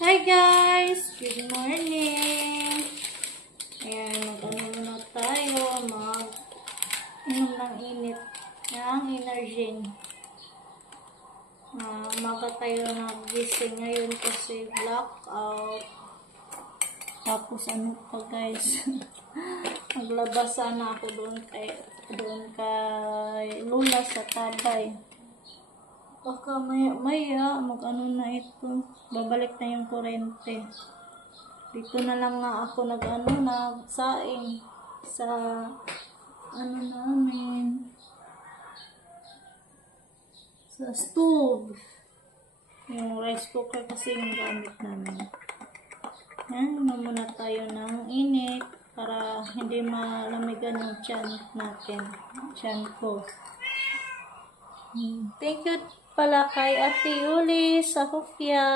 Hi guys! Good morning! Ayan, mag-ano muna tayo, mag-inom ng init ng Energen. Umaga tayo nagising ngayon kasi blackout. Tapos ano pa guys, maglabas sana ako doon kay Lula sa Tabay. Baka maya mag-ano na ito, babalik na yung kurente. Dito na lang nga ako nagsaing sa ano namin, sa stove. Yung rice cooker kasi yung gamit namin. Yan, muna tayo ng init para hindi malamigan yung tiyan natin, tiyan ko. Thank you pala kay Ate Yuli sa hopya.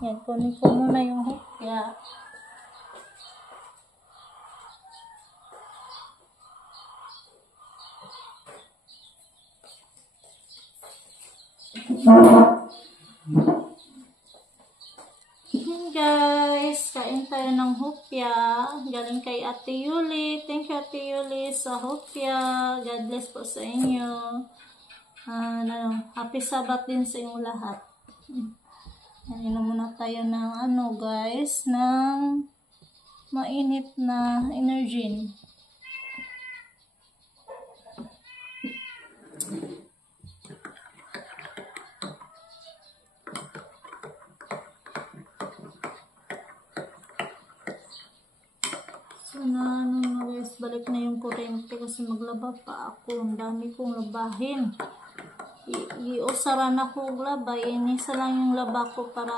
Yan, kunin ko muna yung hopya. Guys, kain tayo ng hopya. Galing kay Ate Yuli. Thank you Ate Yuli sa hopya. God bless po sa inyo. Happy Sabbath din sa inyong lahat. Inom muna tayo ng guys, ng mainit na Energen. Sana guys, balik na yung kurente kasi maglaba pa ako. Ang dami kong labahin. Iusaran ako laba. Inisa lang yung laba ko para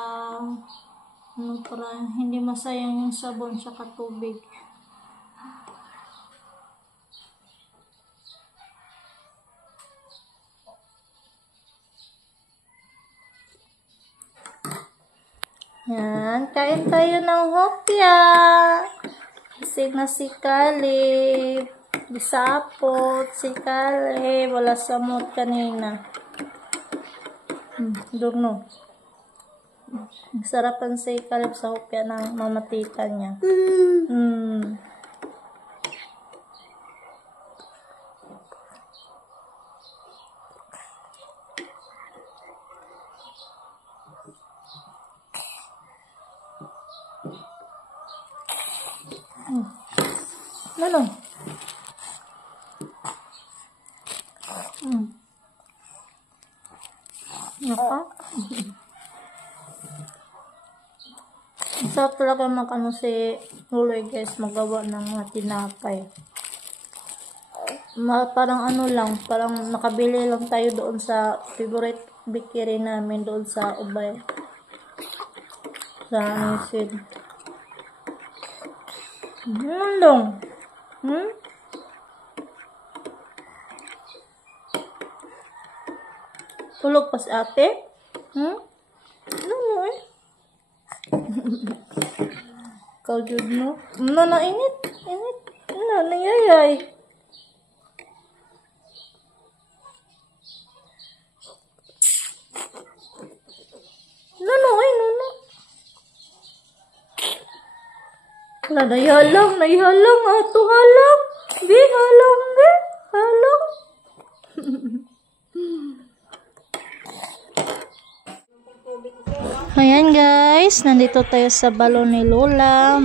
hindi masayang yung sabon sa tubig. Yan, kain tayo ng hopya. Isig na si Kalib. Bisapot, si Kalib. Wala samot kanina. Dugno. Sarapan si Kalib sa hopya ng mamatikan niya. Ano? Naka? Sarap talaga si Luloy guys, magawa ng mga tinapay. Parang lang, parang nakabili lang tayo doon sa favorite bakery namin doon sa Ubay. Sa Anisid. Dong? Tulog pa si ate? Ano eh? Kau jud mo? Na init? Init? Ano, nangyayay? Ano eh, ano? Naihalang, ato halang. Di, halang, di. Halang. Ayan guys, nandito tayo sa balon ni Lola.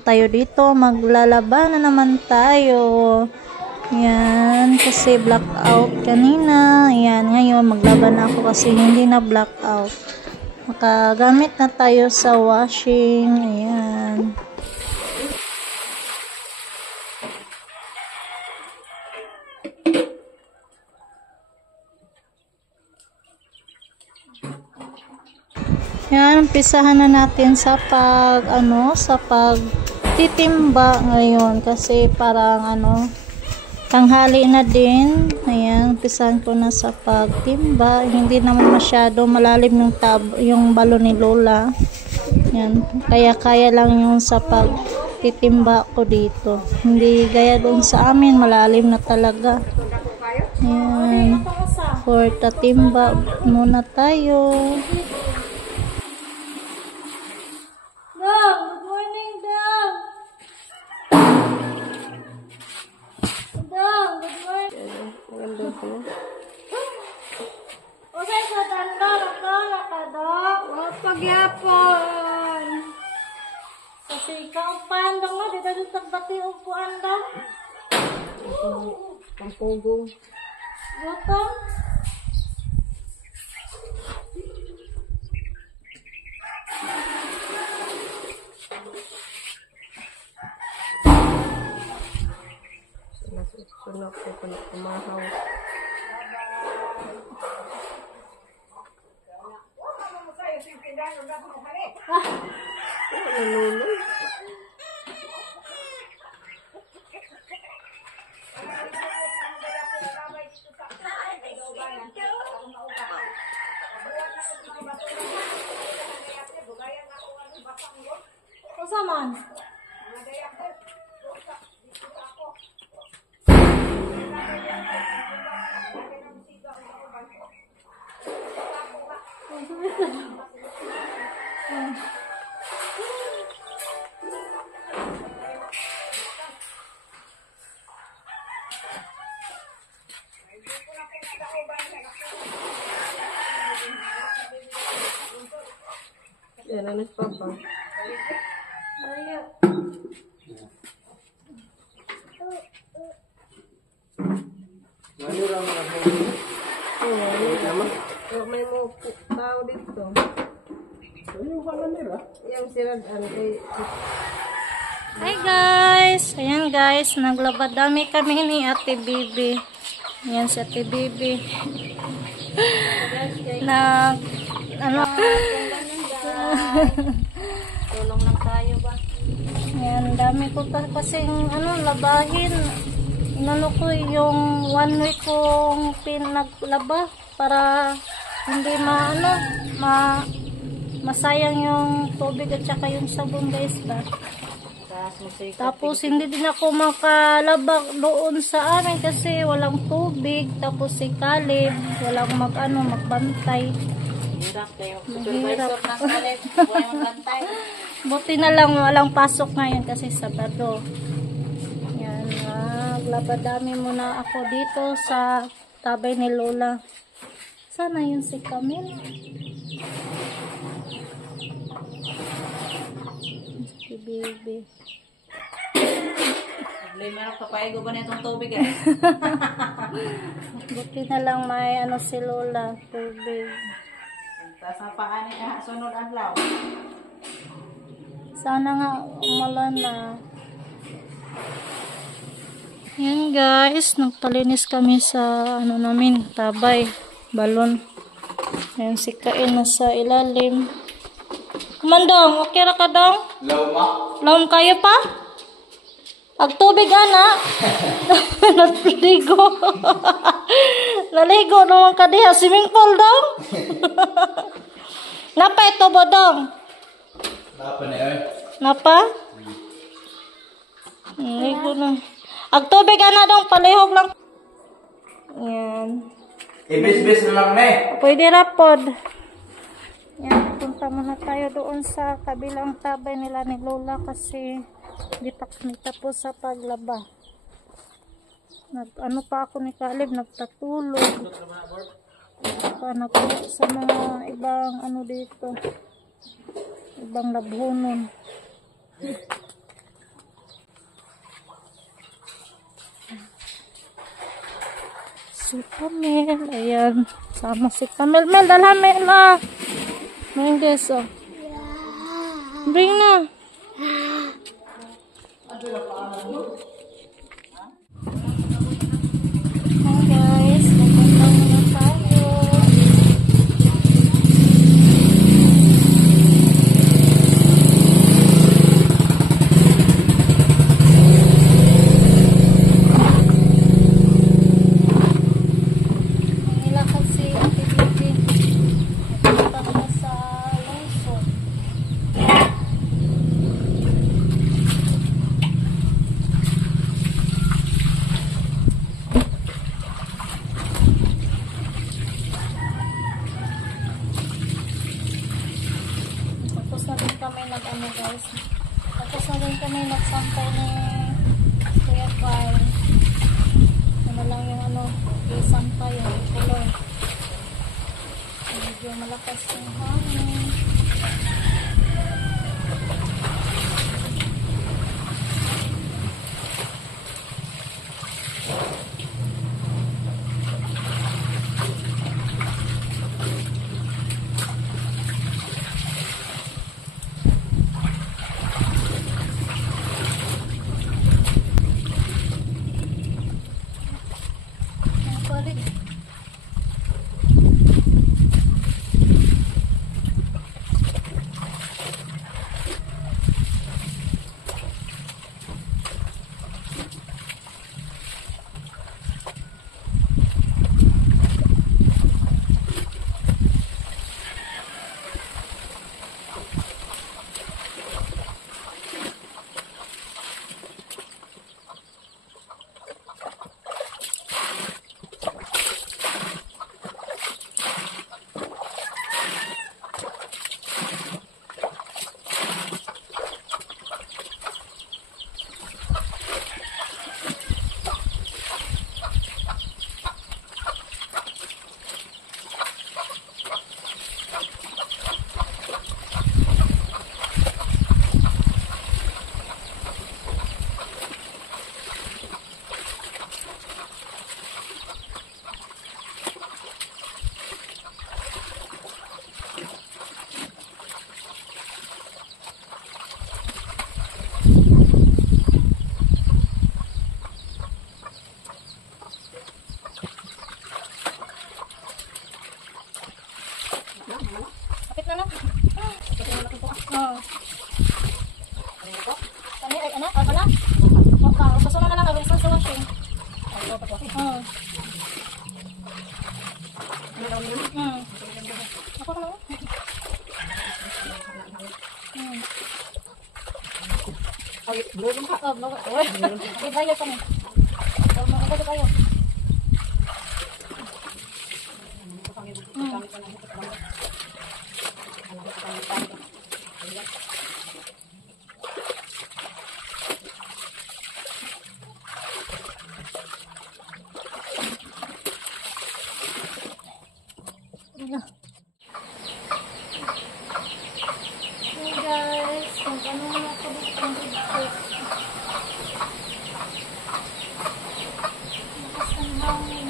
Tayo dito, maglalaba na naman tayo. Ayan, kasi blackout kanina. Ayan, ngayon maglaba na ako kasi hindi na blackout. Makagamit na tayo sa washing. Ayan. Yan, umpisahan na natin sa pagtitimba ngayon kasi parang tanghali na din. Ayan, umpisahan ko na sa pagtimba. Hindi naman masyado malalim yung balon ni Lola. Yan, kaya lang yung sa pagtitimba ko dito. Hindi gaya doon sa amin, malalim na talaga. Ayan, for tatimba muna tayo. magyapon. Kasi ikaw pandang mo, dito dito tagbati o kuan daw. Pampugong. Gutom. Sunok ko kung kumahaw. Nalulog. Kasaman? Yan, ano pa pa? Ayaw. May mo tao dito. Yung sirad-an kay... Hi guys! Ayan guys, naglabad dami kami ni Ate Bibi. Ayan si Ate Bibi. Ano? Tulong lang tayo ba? Ayan, dami ko kasing labahin. Inano ko yung 1 week kong pinaglaba para hindi masayang yung tubig at saka yung sabon guys ba. Tapos hindi din ako makalaba doon sa amin kasi walang tubig. Tapos si Caleb walang magbantay. Mahirap. Buti na lang walang pasok ngayon kasi Sabado. Yan, naglabadami muna ako dito sa tabay ni Lola. Sana yun si Camille. Si Baby. Problema na kapayag ba na itong tubig eh? Buti na lang may si Lola. Tubig. Tapos na paan niya sunod adlaw. Sana nga umulan na. Yan guys, nagpalinis kami sa namin, tabay, balon. Ayan si Kain na sa ilalim. Kumandong, okay ra ka dong? Laom kayo pa? Agtubig ana. Naligo. Naligo naman ka diha, swimming pool dong. Napa ito ba dong? Napa na eh? Napa? Naligo na. Agtubig ana dong, palihog lang. Yan. Ibis-bis na lang na eh. Pwede rapod. Yan, punta muna tayo doon sa kabilang tabay nila ni Lola kasi di pa kami tapos sa paglaba. Pa ako ni Caleb, nagtatulog. Paano sa mga ibang dito. Ibang labhonon. Si Camille, ayan. Sama si Camille. Mel, dalhan Mel. Ngayon guys, oh. Bring na. Hi guys, nagpunta muna tayo. Nila kasi Ate Bibi. Nagpunta muna sa Lungsod. Tapos na din kami guys. Tapos na din kami nagsampay ni Kuya Carl. Ano lang yung isampay yung color. Medyo malakas yung hangin. Bulong ka. Oh, bago. Ibayad kami. Oh, magkakado kayo. Hey guys, mag-ano na ako dito. Lakas ng hangin.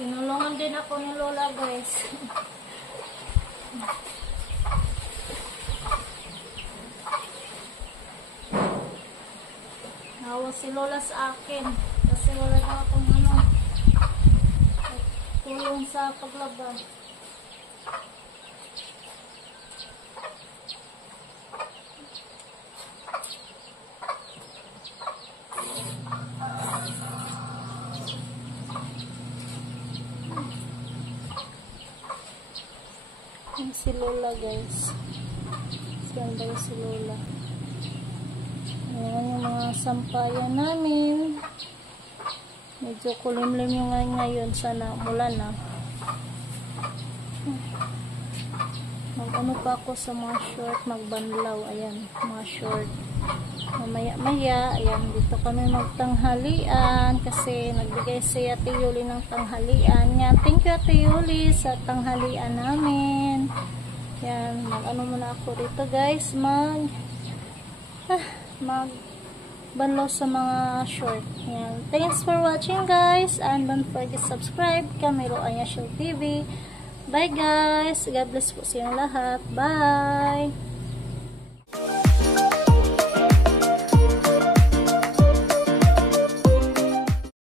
Tinulungan din ako ni Lola guys. Nawa si Lola sa akin kasi wala na akong tulong sa paglaba. Yan si Lola guys. Saan ba si Lola? Ayan yung mga sampayan namin. Medyo kulimlim yung ngayon. Sana umulan na. Mag-ano pa ako sa mga short. Magbanlaw. Ayan. Mga short. Mamaya-maya. Ayan. Dito kami magtanghalian. Kasi nagbigay si Ate Yuli ng tanghalian. Yan. Thank you Ate Yuli sa tanghalian namin. Yan. Mag-ano muna ako dito guys. Magbanlaw sa mga short. Yan. Thanks for watching guys. And don't forget subscribe. Camilo Anya Show TV. Bye guys. God bless po sa inyo lahat. Bye.